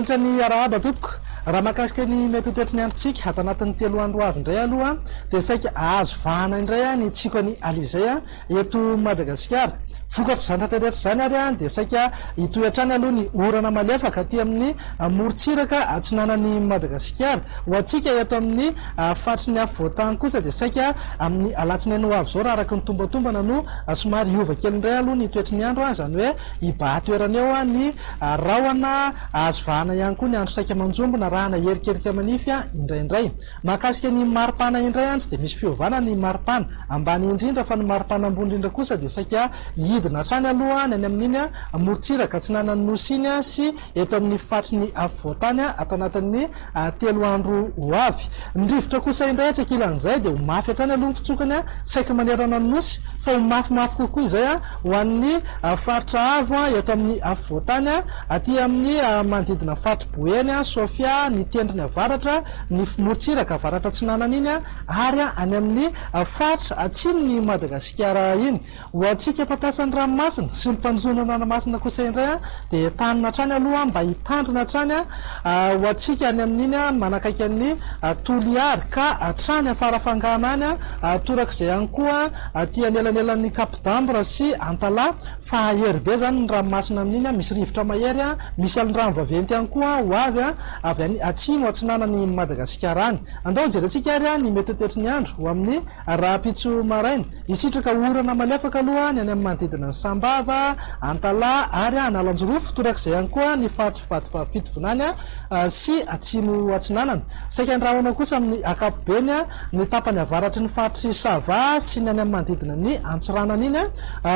Volatra ny arahaba tompoko raha mahakasika ny mety toetra ny androtsika ato anatin'ny 3 andro avy indray aloha dia saika azo vahana indray ny tsikony alizay eto Madagasikara. Vokatra zandratra rehetra zany ary dia saika hitoetrany aloha ny orana malefaka aty amin'ny morontsiraka atsinanan'ny Madagasikara. Ho antsika eto amin'ny fatry ny afovoantany kosa dia saika amin'ny alatsinainy ho avy zao raha araka ny tombatombana no somary hiova kely indray aloha ny toetry ny andro zany hoe hibahatoerana eo ny rahona azo vahana ihany koa ny andro saika manjombona rahana herikerika manify indraindray. Mahakasika ny maripana indray any tsy dia misy fiovana ny maripana ambany indrindra fa ny maripana ambony indrindra kosa dia saika hidina hatrany aloha ny any amin'iny morontsiraka atsinanan'ny nosy iny sy eto amin'ny fatry ny afovoantany ato anatin'ny 3 andro ho avy. Ny rivotra kosa indray tsy akilan'izay dia ho mafy hatrany aloha ny fitsokany saika manerana ny nosy fa ho mafimafy kokoa izay ho an'ny faritra avo eto amin'ny afovoantany aty amin'ny manodidina fatry Boeny, Sofia, ny tendrony avaratra, ny morontsiraka avaratra atsinanana iny ary any amin'ny faritra atsinon'ny Madagasikara iny. Ho antsika mpampiasa ny ranomasina sy ny mpanozona ranomasina kosa indray dia tanina hatrany aloha mba hitandrina hatrany ho antsika any amin'iny manakaiky ny Toliary ka hatrany afarafangana any torak'izay ihany koa aty anelanelan'ny Cap-d'Ambre sy Antala fa hery be zany ny ranomasina amin'iny misy rivotra mahery misy alin-drano vaventy ihany koa ho avy any atsimo atsinanan'ny Madagasikara any. Andao jerentsika ary ny mety toetry ny andro ho amin'ny rapitso maraina isitraka orana malefaka aloha ny any amin'ny manodidina ny Sambava, Antala ary Analanjorofo torak'izay ihany koa ny fatry fito vonany sy atsimo atsinanana. Saika andrahona kosa amin'ny akapobeny ny tapany avaratry ny fatry Sava sy ny any amin'ny manodidina ny Antsiranana iny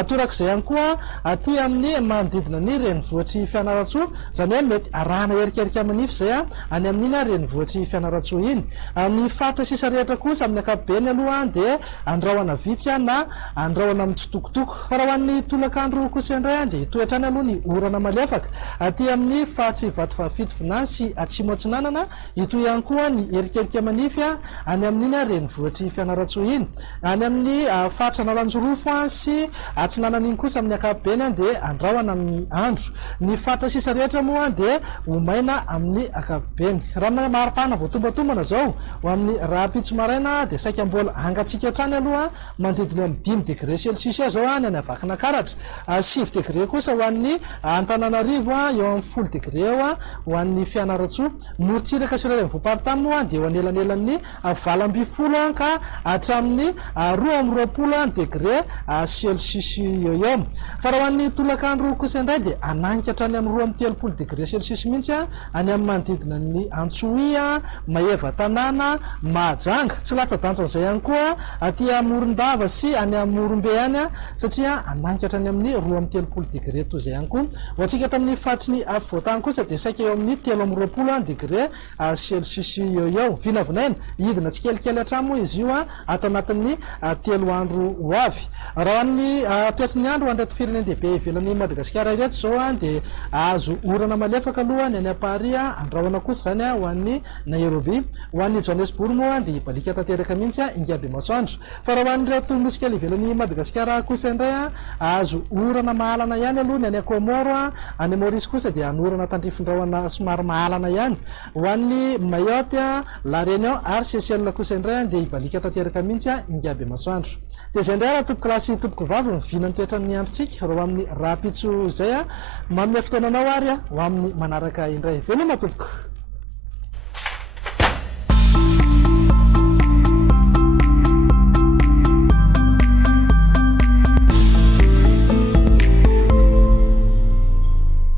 torak'izay ihany koa aty amin'ny manodidina ny renivohitry Fianarantsoa zany hoe mety arahana herikerika manify zay any amin'iny renivohitry Fianarantsoa iny. Ny faritra sisa rehetra kosa amin'ny akapobeny aloha dia andrahoana vitsy na andrahoana mitsitokotoko fa raha ho an'ny tolakandro kosa indray dia hitoetrany aloha ny orana malefaka aty amin'ny fatry Vatovavafito Vonany sy atsimo atsinanana hitoy ihany koa ny herikerika manify any amin'iny renivohitry Fianarantsoa iny. Any amin'ny faritra Analanjorofo sy atsinanana iny kosa amin'ny akapobeny dia andrahoana amin'ny andro. Ny faritra sisa rehetra moa dia homaina amin'ny akapobeny. Raha maripana voatombatombana zao ho amin'ny rapitso maraina dia saika mbola angatsika hatrany aloha manodidina amin'ny 5 degré celsius zao ny any Avakina Karatra, 7 degré kosa ho an'ny Antananarivo eo amin'ny 10 degré eo ho an'ny Fianarantsoa. Morontsiraka sy Rariny Voaparitany moa dia eo anelanelan'ny 20 ka hatramin'ny 12 degré celsius eo. Fa raha ho an'ny tolakandro kosa indray dia ananika hatrany amin'ny 13 degré celsius mihitsy any amin'ny manodidina ny Antsohia, Maeva Tanàna, Mahajanga. Tsy latsa-danja izay ihany koa aty Morondava sy any Morombe any satria ananika hatrany amin'ny 13 degré toy izay ihany koa. Ho antsika tamin'ny fatry ny afovoantany kosa dia saika eo amin'ny 13 degré celsius eo. Vinavinaina hidina tsy kelikely hatrany moa izy io ato anatin'ny 3 andro ho avy. Raha an'ny toetry ny andro andreto firenendehibe ivelan'ny Madagasikara ireto zao dia azo orana malefaka aloha ny any Paris, andrahoana kosa zany ho an'ny Nairobi, ho an'ny Johannesburg moa dia hibalika tanteraka mihitsy ingaby masoandro. Fa raha ho an'ireto nosy kely ivelan'ny Madagasikara kosa indray azo orana mahalana ihany aloha ny any Comore, any Maurice kosa dia anorana tandrifondrahoana somary mahalana ihany. Ho an'ny Mayotte, La Réunion ary Seychelles kosa indray dia hibalika tanteraka mihitsy ingaby masoandro. Dia izay indray raha tompoko lasy tompoko vavy mivina ny toetrany androtsika raha ho amin'ny rapitso zay manome fotoananao ary ho amin'ny manaraka indray. Veloma tompoko.